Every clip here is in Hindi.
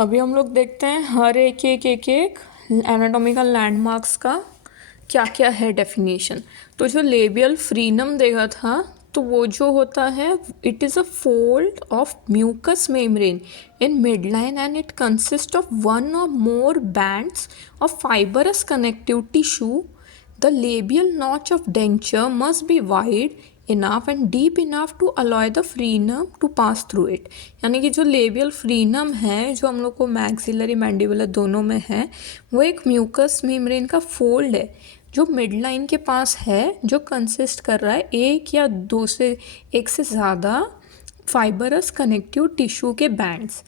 अभी हम लोग देखते हैं हर एक एनाटॉमिकल लैंडमार्क्स का क्या क्या है डेफिनेशन। तो जो लेबियल फ्रीनम देखा था, तो वो जो होता है, it is a fold of mucous membrane in midline and it consist of one or more bands of fibrous connective tissue. The labial notch of denture must be wide enough and deep enough to allow the frenum to pass through it. यानी कि जो लेबियल फ्रीनम है, जो हम लोग को मैक्सिलरी मैंडिबुलर दोनों में है, वो एक म्यूकस मेम्ब्रेन का फोल्ड है जो मिड लाइन के पास है, जो कंसिस्ट कर रहा है एक से ज़्यादा फाइबरस कनेक्टिव टिश्यू के बैंड्स.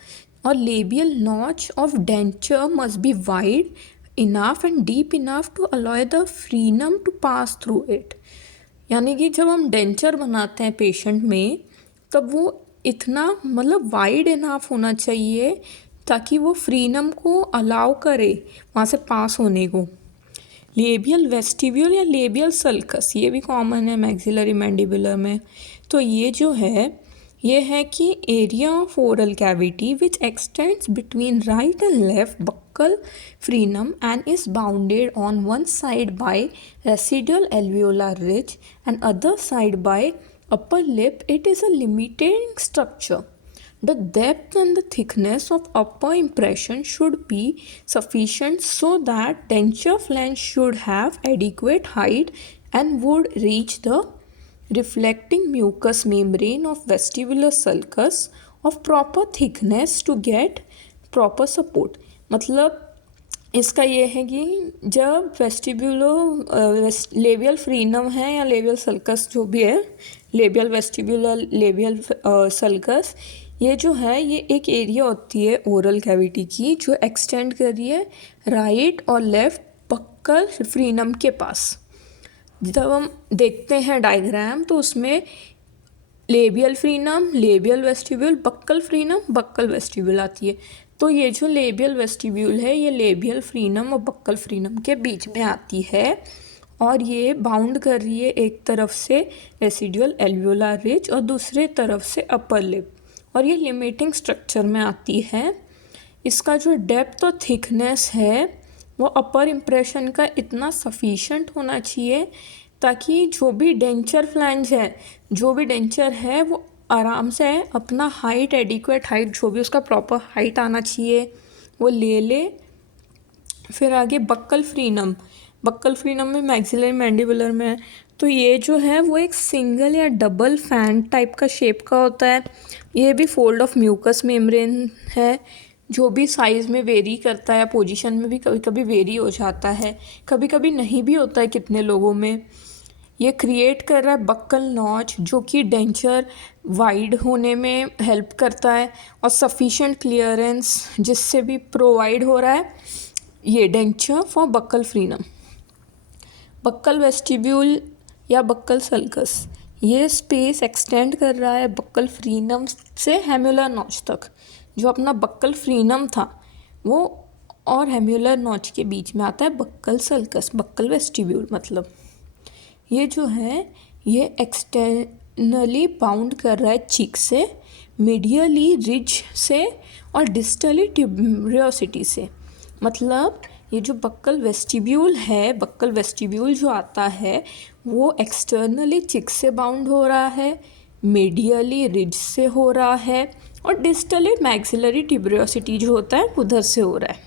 और labial notch of denture must be wide enough and deep enough to allow the frenum to pass through it. यानी कि जब हम डेंचर बनाते हैं पेशेंट में, तब वो इतना मतलब वाइड इनाफ होना चाहिए ताकि वो फ्रीनम को अलाउ करे वहाँ से पास होने को. लेबियल वेस्टिब्यूल या लेबियल सल्कस, ये भी कॉमन है मैक्सिलरी मैंडिबुलर में. तो ये जो है, ये है कि area of oral cavity which extends between right and left buccal frenum and is bounded on one side by residual alveolar ridge and other side by upper lip. It is a limiting structure. The depth and the thickness of upper impression should be sufficient so that denture flange should have adequate height and would reach the reflecting mucous membrane of vestibular sulcus of proper thickness to get proper support. मतलब इसका ये है कि जब लेबियल फ्रीनम है या लेबियल सल्कस जो भी है, लेबियल वेस्टिबुलर लेबियल सल्कस, ये जो है ये एक एरिया होती है ओरल कैविटी की जो एक्सटेंड कर रही है राइट और लेफ्ट बक्कल फ्रीनम के पास. जब हम देखते हैं डायग्राम, तो उसमें labial frenum, labial vestibule, buccal frenum, buccal vestibule आती है. तो ये जो लेबियल वेस्टिब्यूल है, ये लेबियल फ्रीनम और बक्कल फ्रीनम के बीच में आती है और ये बाउंड कर रही है एक तरफ से रेसिडुअल एल्वियोलार रिज और दूसरे तरफ से अपर लिप, और ये लिमिटिंग स्ट्रक्चर में आती है. इसका जो डेप्थ और थिकनेस है वो अपर इम्प्रेशन का इतना सफिशेंट होना चाहिए ताकि जो भी डेंचर फ्लैंज है, जो भी डेंचर है, वो आराम से अपना हाइट, एडिक्वेट हाइट, जो भी उसका प्रॉपर हाइट आना चाहिए वो ले ले. फिर आगे बक्कल फ्रीनम. बक्कल फ्रीनम में मैक्सिलरी मैंडिबुलर में है, तो ये जो है वो एक सिंगल या डबल फैन टाइप का शेप का होता है. ये भी फोल्ड ऑफ म्यूकस मेम्ब्रेन है जो भी साइज़ में वेरी करता है, पोजीशन में भी कभी कभी वेरी हो जाता है, कभी कभी नहीं भी होता है कितने लोगों में. ये क्रिएट कर रहा है बक्कल नॉच जो कि डेंचर वाइड होने में हेल्प करता है और सफिशेंट क्लियरेंस जिससे भी प्रोवाइड हो रहा है ये denture for buccal frenum. Buccal vestibule या बक्कल सल्कस, ये स्पेस एक्सटेंड कर रहा है बक्कल फ्रीनम से हेम्युलर नॉच तक. जो अपना बक्कल फ्रीनम था वो और हेम्युलर नॉच के बीच में आता है बक्कल सल्कस, बक्कल वेस्टिब्यूल. मतलब ये जो है ये एक्सटर्नली बाउंड कर रहा है चीक से, मीडियली रिज से और डिस्टली ट्यूबरियोसिटी से. मतलब ये जो बक्कल वेस्टिब्यूल है, बक्कल वेस्टिब्यूल जो आता है वो एक्सटर्नली चिक से बाउंड हो रहा है, मीडियली रिज से हो रहा है और डिस्टली मैक्सिलरी ट्यूबरियोसिटी जो होता है उधर से हो रहा है.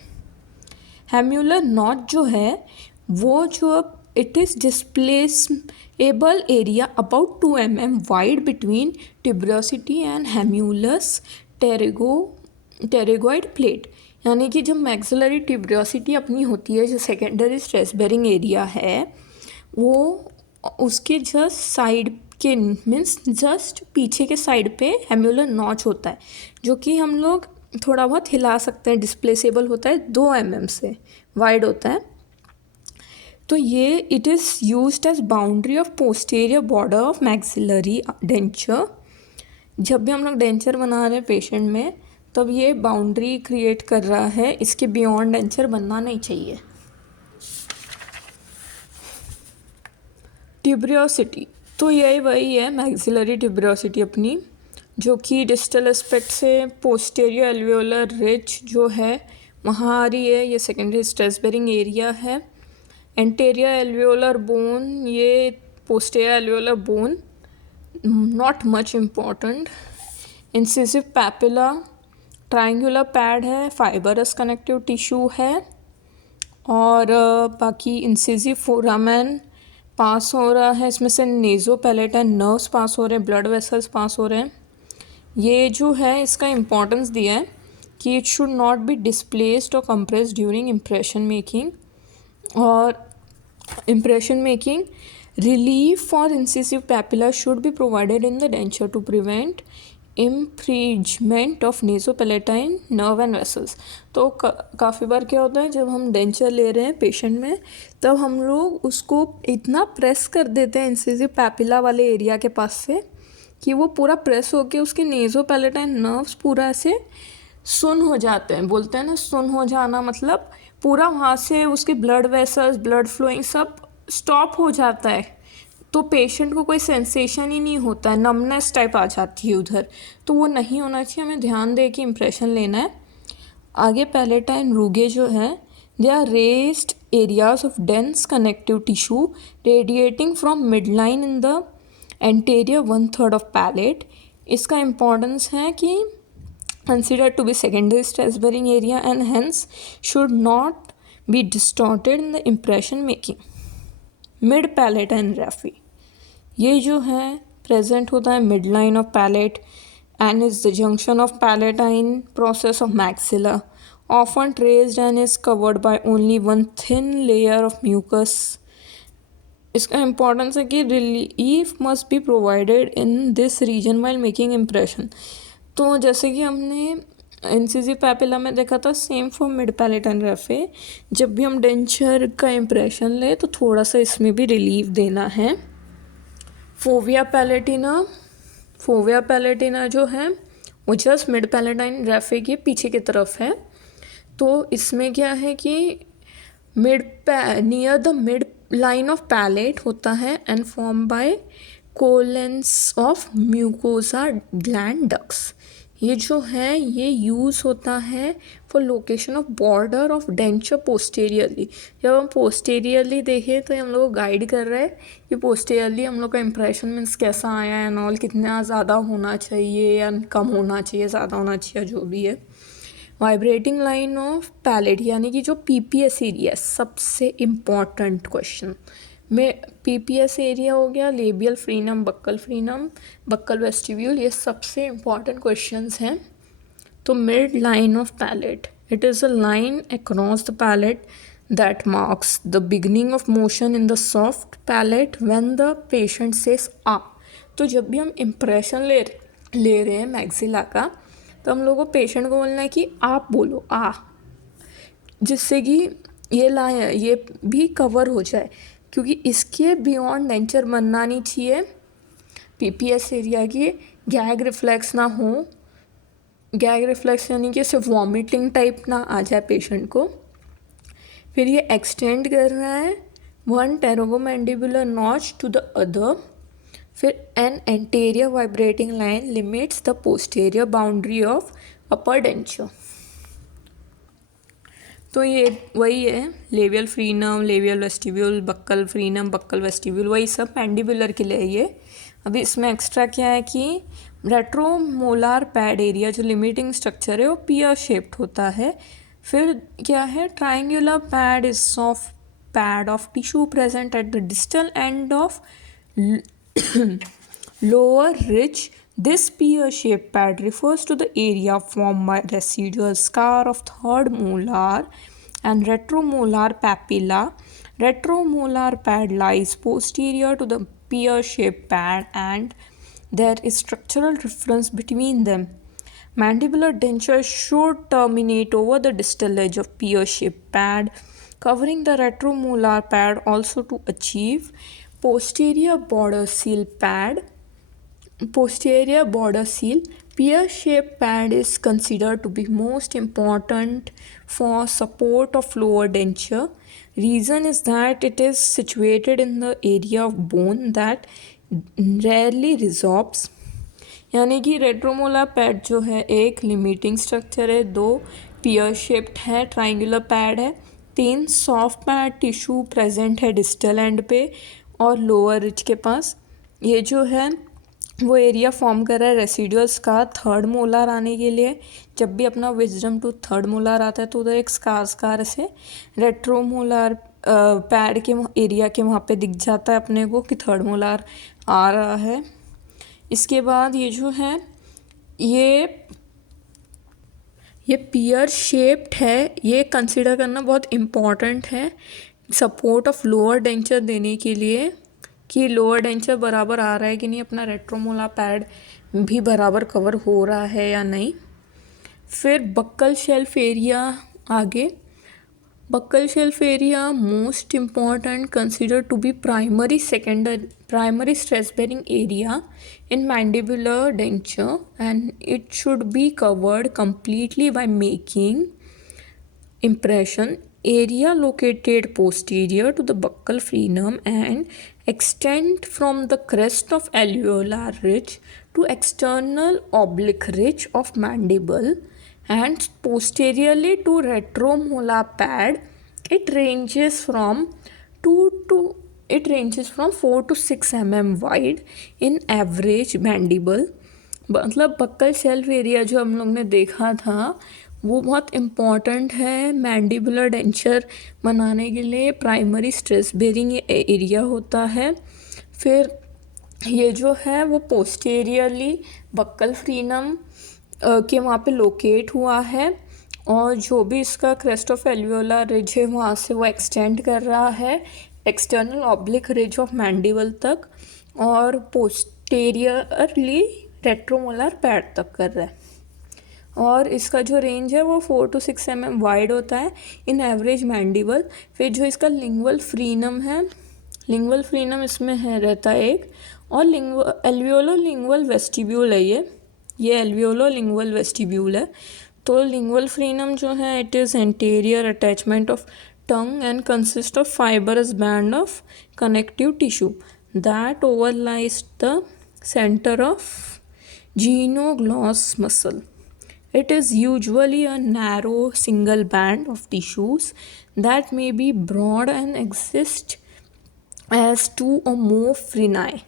हेम्युलर नॉच जो है वो जो it is displaceable area about 2 mm wide between tuberosity and hamulus pterygoid plate. यानी कि जब मैक्सिलरी ट्यूबरियोसिटी अपनी होती है, जो सेकेंडरी स्ट्रेस बेरिंग एरिया है, वो उसके जस्ट साइड के मीन्स जस्ट पीछे के साइड पे हेम्युलर नॉच होता है जो कि हम लोग थोड़ा बहुत हिला सकते हैं, डिस्प्लेसेबल होता है, 2 mm से वाइड होता है. तो ये it is used as boundary of posterior border of maxillary denture. जब भी हम लोग डेंचर बना रहे हैं पेशेंट में, तब ये बाउंड्री क्रिएट कर रहा है, इसके बियॉन्ड डेंचर बनना नहीं चाहिए. ट्यूबरियोसिटी, तो यही वही है मैक्सिलरी ट्यूबरियोसिटी अपनी. जो कि डिस्टल एस्पेक्ट से पोस्टीरियर एल्वियोलर रिज जो है वहाँ आ रही है, ये सेकेंडरी स्ट्रेस बेरिंग एरिया है। एंटेरियर एल्वियोलर बोन, ये posterior alveolar bone, not much important. Incisive papilla triangular pad है, फाइबरस कनेक्टिव टिश्यू है। और बाकी इंसिसिव फोरामेन पास हो रहा है, इसमें से नेज़ो पैलेटाइन नर्व्स पास हो रहे हैं, ब्लड वेसल्स पास हो रहे हैं। ये जो है इसका इम्पोर्टेंस दिया है कि it should not be displaced और कंप्रेस्ड ड्यूरिंग इम्प्रेशन मेकिंग। और impression making relief for incisive papilla should be provided in the denture to prevent impingement of nasopalatine nerve and vessels। तो काफ़ी बार क्या होता है, जब हम डेंचर ले रहे हैं पेशेंट में, तब हम लोग उसको इतना प्रेस कर देते हैं इंसिसिव पैपिला वाले एरिया के पास से कि वो पूरा प्रेस होके उसके नेसोपैलेटाइन नर्व्स पूरा ऐसे सुन हो जाते हैं। बोलते हैं ना, सुन हो जाना मतलब पूरा वहाँ से उसके ब्लड वेसल्स, ब्लड फ्लोइंग सब स्टॉप हो जाता है। तो पेशेंट को कोई सेंसेशन ही नहीं होता है, नमनेस टाइप आ जाती है उधर। तो वो नहीं होना चाहिए, हमें ध्यान दे के इम्प्रेशन लेना है। आगे पैलेटाइन रूगे जो है, they are raised areas of dense connective tissue radiating from mid line in the anterior 1/3 of palate. इसका इम्पोर्टेंस है कि considered to be secondary stress bearing area and hence should not be distorted in the impression making। Mid palatine raphe, ये जो है प्रेजेंट होता है mid line of palate and is the junction of palatine process of maxilla, often traced and is covered by only one thin layer of mucus। इसका इम्पोर्टेंस है कि relief must be provided in this region while making impression. तो जैसे कि हमने इंसिसिव पैपिला में देखा था, same for mid palatine raphe, जब भी हम डेंचर का इम्प्रेशन ले तो थोड़ा सा इसमें भी रिलीफ देना है। फोविया पैलेटिना जो है वो जस्ट मिड पैलेटाइन रैफे के पीछे की तरफ है। तो इसमें क्या है कि near the mid line of palate होता है and form by coalescence of mucosa gland ducts. ये जो है ये यूज़ होता है for location of border of denture posteriorly. जब हम पोस्टीरियरली देखें तो हम लोग गाइड कर रहे हैं कि पोस्टीरियरली हम लोग का इम्प्रेशन मीन्स कैसा आया एंड ऑल, कितना ज़्यादा होना चाहिए या कम होना चाहिए, ज़्यादा होना चाहिए, जो भी है। वाइब्रेटिंग लाइन ऑफ पैलेट यानी कि जो PPS एरिया, सबसे इम्पॉर्टेंट क्वेश्चन में PPS एरिया हो गया, लेबियल फ्रीनम, बक्कल वेस्टिब्यूल, ये सबसे इम्पॉर्टेंट क्वेश्चंस हैं। तो mid line of palate, it is a line across the palate that marks the beginning of motion in the soft palate when the patient says ah. तो जब भी हम इम्प्रेशन ले रहे हैं मैक्सिला का, तो हम लोगों को पेशेंट को बोलना है कि आप बोलो आ, जिससे कि ये भी कवर हो जाए, क्योंकि इसके बियॉन्ड डेंचर बनना नहीं चाहिए। PPS एरिया की गैग रिफ्लेक्स ना हो, गैग रिफ्लेक्स यानी कि सिर्फ वॉमिटिंग टाइप ना आ जाए पेशेंट को। फिर ये एक्सटेंड कर रहा है one pterygomandibular notch to the other. फिर an anterior vibrating line limits the posterior boundary of upper denture. तो ये वही है, labial frenum, labial vestibule, buccal frenum, buccal vestibule, वही सब मैंडिबुलर के लिए ये। अभी इसमें एक्स्ट्रा क्या है कि रेट्रोमोलार पैड एरिया जो लिमिटिंग स्ट्रक्चर है वो पियर शेप्ड होता है। फिर क्या है, triangular pad is soft pad of tissue present at the distal end of lower ridge. This pear-shaped pad refers to the area formed by residual scar of third molar and retromolar papilla. Retromolar pad lies posterior to the pear-shaped pad and there is structural difference between them. Mandibular denture should terminate over the distal edge of pear-shaped pad, covering the retromolar pad also to achieve posterior border seal pad. Posterior border seal pear-shaped pad is considered to be most important for support of lower denture. Reason is that it is situated in the area of bone that rarely resorbs, यानी कि रेट्रोमोलर पैड जो है एक लिमिटिंग स्ट्रक्चर है, 2 पियर शेप्ड है, ट्राइंगुलर पैड है, 3 सॉफ्ट पैड टिश्यू प्रेजेंट है डिस्टल एंड पे और लोअर रिज के पास। ये जो है वो एरिया फॉर्म कर रहा है रेसिडुअल्स का थर्ड मोलार आने के लिए। जब भी अपना विजडम टूथ थर्ड मोलार आता है तो उधर एक स्कार से रेट्रोमोलार पैड के एरिया के वहाँ पे दिख जाता है अपने को कि थर्ड मोलार आ रहा है। इसके बाद ये जो है ये पियर शेप्ड है, ये कंसिडर करना बहुत इम्पॉर्टेंट है सपोर्ट ऑफ लोअर डेंचर देने के लिए कि लोअर डेंचर बराबर आ रहा है कि नहीं, अपना रेट्रोमोलर पैड भी बराबर कवर हो रहा है या नहीं। फिर बक्कल शेल्फ एरिया आगे। Buccal shelf area most important consider to be primary stress bearing area in mandibular denture, and it should be covered completely by making impression area located posterior to the buccal frenum and extend from the crest of alveolar ridge to external oblique ridge of mandible and posteriorly to retromolar pad. It ranges from 4 to 6 mm wide in average mandible. मतलब बक्कल शेल्फ एरिया जो हम लोग ने देखा था वो बहुत इम्पॉर्टेंट है मैंडिबुलर डेंचर बनाने के लिए। प्राइमरी स्ट्रेस बेरिंग एरिया होता है। फिर ये जो है वो पोस्टेरियरली बक्कल फ्रीनम के वहाँ पे लोकेट हुआ है और जो भी इसका क्रेस्ट ऑफ एल्वियोलर रिज है वहाँ से वो एक्सटेंड कर रहा है external oblique ridge of mandible तक और पोस्टेरियरली रेट्रोमोलर पैड तक कर रहा है। और इसका जो रेंज है वो 4 to 6 mm वाइड होता है इन एवरेज मैंडिबल। फिर जो इसका लिंगुअल फ्रीनम है, लिंगुअल फ्रीनम इसमें है रहता है एक, और एल्वियोलो लिंगुअल वेस्टिब्यूल है ये एल्वियोलो लिंगुअल वेस्टिब्यूल है। तो लिंगुअल फ्रीनम जो है it is anterior attachment of tongue and consists of fibrous band of connective tissue that overlies the center of genioglossus muscle. It is usually a narrow single band of tissues that may be broad and exist as 2 or more freni.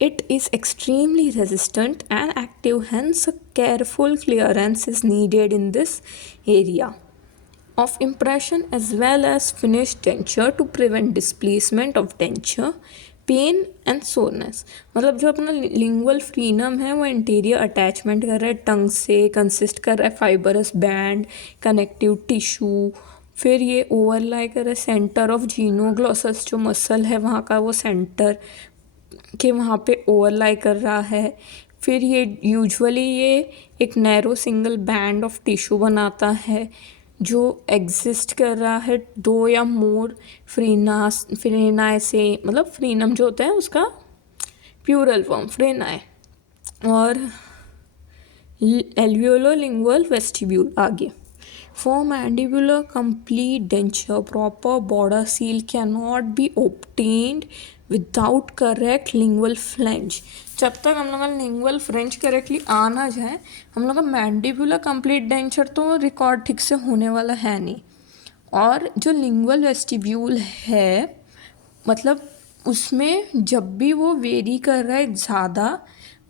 It is extremely resistant and active, hence a careful clearance is needed in this area of impression as well as finished denture to prevent displacement of denture, pain and soreness. मतलब जो अपना लिंगुअल फ्रीनम है वो इंटीरियर अटैचमेंट कर रहा है टंग से, कंसिस्ट कर रहा है फाइबरस बैंड, कनेक्टिव टिश्यू। फिर ये ओवरलाई कर रहा है सेंटर ऑफ जीनोग्लोसस जो मसल है वहाँ का वो सेंटर के वहाँ पे ओवरलाई कर रहा है। फिर ये यूजुअली ये एक narrow single band of tissue बनाता है जो एग्जिस्ट कर रहा है 2 या मोर फ्रेनाए से, मतलब फ्रीनम जो होता है उसका प्यूरल फॉर्म फ्रेनाए। और एल्वियोलो लिंगुअल वेस्टिब्यूल आगे। For mandibular complete denture proper border seal can not be obtained without correct lingual flange. जब तक हम लोग का लिंगुअल फ्रेंच करेक्टली आ ना जाए हम लोग का मैंडिबुलर कंप्लीट डेंचर तो रिकॉर्ड ठीक से होने वाला है नहीं। और जो लिंगुअल वेस्टिब्यूल है मतलब उसमें जब भी वो वेरी कर रहा है ज़्यादा,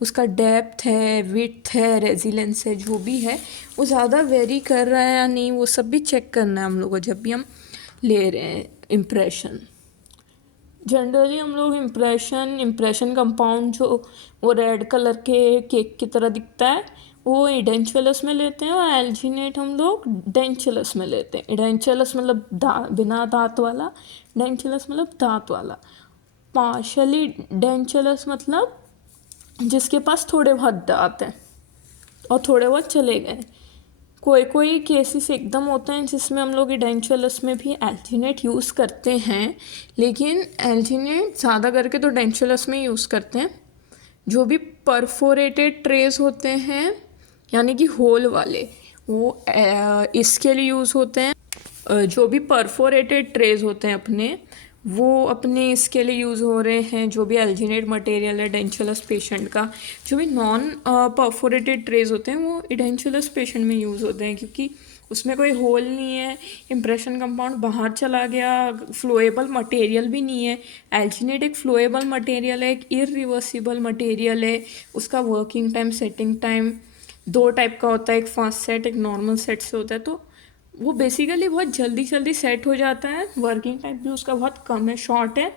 उसका डेप्थ है, विड्थ है, रेजिलेंस है, जो भी है वो ज़्यादा वेरी कर रहा है या नहीं वो सब भी चेक करना है हम लोग को जब भी हम ले रहे हैं इम्प्रेशन। जनरली हम लोग इम्प्रेशन कंपाउंड जो वो रेड कलर के केक की तरह दिखता है वो इडेंचुलस में लेते हैं और एल्जिनेट हम लोग डेंचुलस में लेते हैं। इडेंचुलस मतलब बिना दांत वाला, डेंचुलस मतलब दांत वाला। पार्शली डेंचुलस मतलब जिसके पास थोड़े बहुत दांत हैं और थोड़े बहुत चले गए। कोई केसेस एकदम होते हैं जिसमें हम लोग डेंचुलस में भी एल्जिनेट यूज़ करते हैं, लेकिन एल्जिनेट ज़्यादा करके तो डेंचुलस में यूज़ करते हैं। जो भी परफोरेटेड ट्रेस होते हैं यानी कि होल वाले वो इसके लिए यूज़ होते हैं। जो भी परफोरेटेड ट्रेस होते हैं अपने वो अपने इसके लिए यूज़ हो रहे हैं, जो भी एल्जिनेट मटेरियल है एडेंचुलस पेशेंट का। जो भी नॉन परफोरेटेड ट्रेज होते हैं वो एडेंचुलस पेशेंट में यूज़ होते हैं, क्योंकि उसमें कोई होल नहीं है, इम्प्रेशन कंपाउंड बाहर चला गया, फ्लोएबल मटेरियल भी नहीं है। एल्जिनेट एक फ्लोएबल मटेरियल है, एक इरिवर्सिबल मटेरियल है। उसका वर्किंग टाइम, सेटिंग टाइम दो टाइप का होता है, एक फास्ट सेट, एक नॉर्मल सेट से होता है। तो वो बेसिकली बहुत जल्दी जल्दी सेट हो जाता है, वर्किंग टाइम भी उसका बहुत कम है, शॉर्ट है।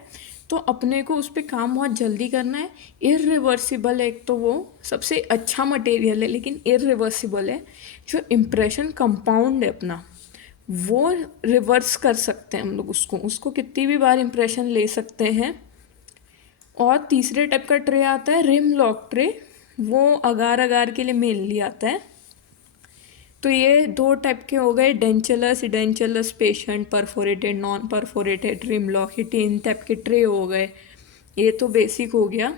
तो अपने को उस पर काम बहुत जल्दी करना है। इरिवर्सिबल है, एक तो वो सबसे अच्छा मटेरियल है, लेकिन इरिवर्सिबल है। जो इम्प्रेशन कंपाउंड है अपना, वो रिवर्स कर सकते हैं हम लोग, उसको उसको कितनी भी बार इम्प्रेशन ले सकते हैं। और तीसरे टाइप का ट्रे आता है रिम लॉक ट्रे, वो अगार अगार के लिए मेनली आता है। तो ये दो टाइप के हो गए, dentulous, dentulous patient, perforated, non perforated, rim lock, ये तीन टाइप के ट्रे हो गए। ये तो बेसिक हो गया।